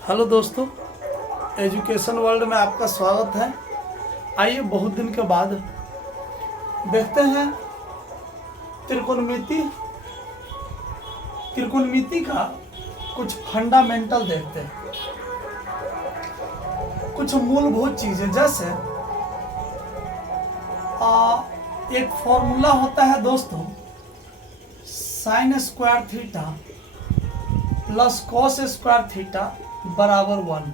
Hello दोस्तों, education world में आपका स्वागत है। आइए बहुत दिन के बाद देखते हैं त्रिकोणमिति का कुछ फंडामेंटल देखते हैं, कुछ मूलभूत चीजें। जैसे एक फॉर्मूला होता है दोस्तों, sine square theta plus cos square theta बराबर 1।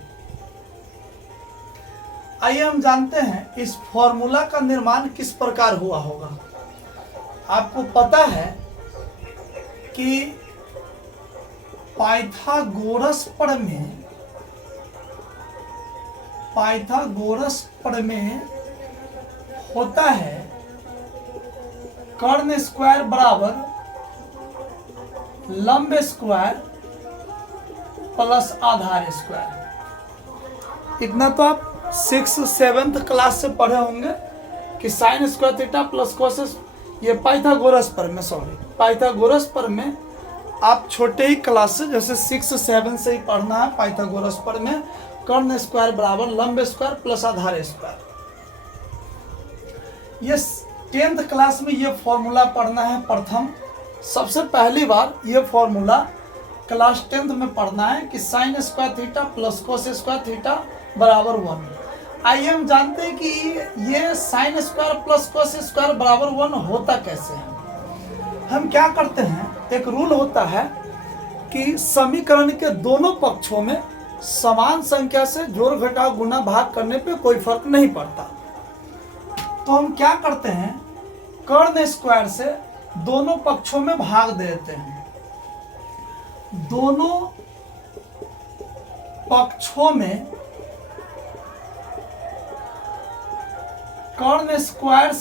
आइए हम जानते हैं इस फॉर्मूला का निर्माण किस प्रकार हुआ होगा। आपको पता है कि पाइथागोरस प्रमेय होता है कर्ण स्क्वायर बराबर लंब स्क्वायर प्लस आधार स्क्वायर। इतना तो आप 6th-7th क्लास से पढ़े होंगे कि sine square theta plus cos, ये पाइथागोरस प्रमेय आप छोटे ही क्लास से जैसे 6-7 से ही पढ़ना है। पाइथागोरस प्रमेय कर्ण स्क्वायर बराबर लंब स्क्वायर प्लस आधार स्क्वायर। ये 10th क्लास में ये फॉर्मूला पढ़ना है प्रथम। सबसे पहली बार ये फॉर्मूला क्लास 10th में पढ़ना है कि sine square theta plus cos square theta बराबर 1। आइए हम जानते हैं कि ये sine square plus cos square बराबर 1 होता कैसे है। हम क्या करते हैं, एक रूल होता है कि समीकरण के दोनों पक्षों में समान संख्या से जोड़ घटाव गुना भाग करने पे कोई फर्क नहीं पड़ता। तो हम क्या करते हैं, कर्ण स्क्वायर से दोनों पक्षों में भाग देते हैं। दोनों पक्षों में कर्ण स्क्वायर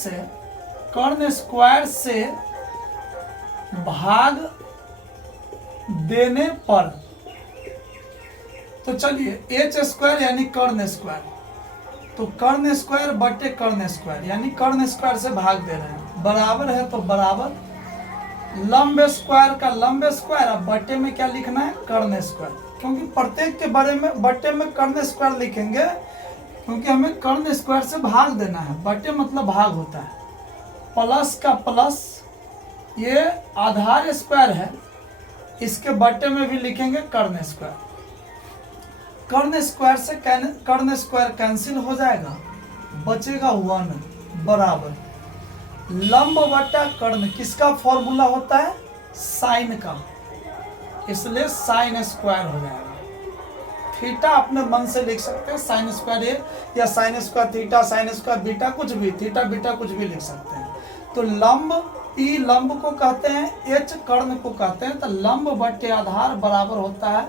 से भाग देने पर, तो चलिए एच स्क्वायर यानी कर्ण स्क्वायर, तो कर्ण स्क्वायर बटे कर्ण स्क्वायर यानी कर्ण स्क्वायर से भाग दे रहे हैं, बराबर है तो बराबर लंब स्क्वायर का लंब स्क्वायर। अब बटे में क्या लिखना है, कर्ण स्क्वायर, क्योंकि प्रत्येक के बारे में बटे में कर्ण स्क्वायर लिखेंगे क्योंकि हमें कर्ण स्क्वायर से भाग देना है। बटे मतलब भाग होता है, प्लस का प्लस, ये आधार स्क्वायर है, इसके बटे में भी लिखेंगे कर्ण स्क्वायर। कर्ण स्क्वायर से कर्ण स्क्वायर कैंसिल हो जाएगा, बचेगा 1 बराबर लंब बटा कर्ण। किसका फॉर्मूला होता है, साइन का, इसलिए साइन स्क्वायर हो जाएगा। थीटा अपने मन से लिख सकते हैं, साइन स्क्वायर ए या sine square theta, sine square beta, कुछ भी, थीटा बीटा कुछ भी लिख सकते हैं। तो लंब ई लंब को कहते हैं, एच कर्ण को कहते हैं। तो लंब बटे आधार बराबर होता है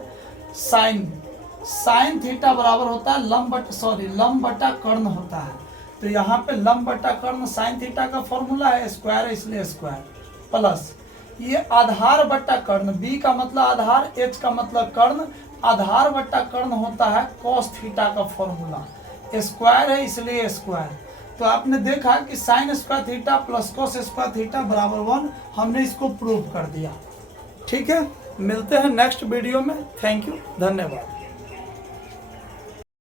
साइन थीटा बराबर होता है लंब बटा कर्ण होता है। तो यहाँ पे लंब बटा कर्ण साइन थीटा का फॉर्मूला है, स्क्वायर है इसलिए स्क्वायर, प्लस ये आधार बटा कर्ण, बी का मतलब आधार, एच का मतलब कर्ण, आधार बटा कर्ण होता है कॉस थीटा का फॉर्मूला, स्क्वायर है इसलिए स्क्वायर। तो आपने देखा कि sine square theta plus cos square theta बराबर 1, हमने इसको प्रूव कर दिया। ठीक है, मिलते हैं नेक्स्ट वीडियो में। थैंक यू, धन्यवाद।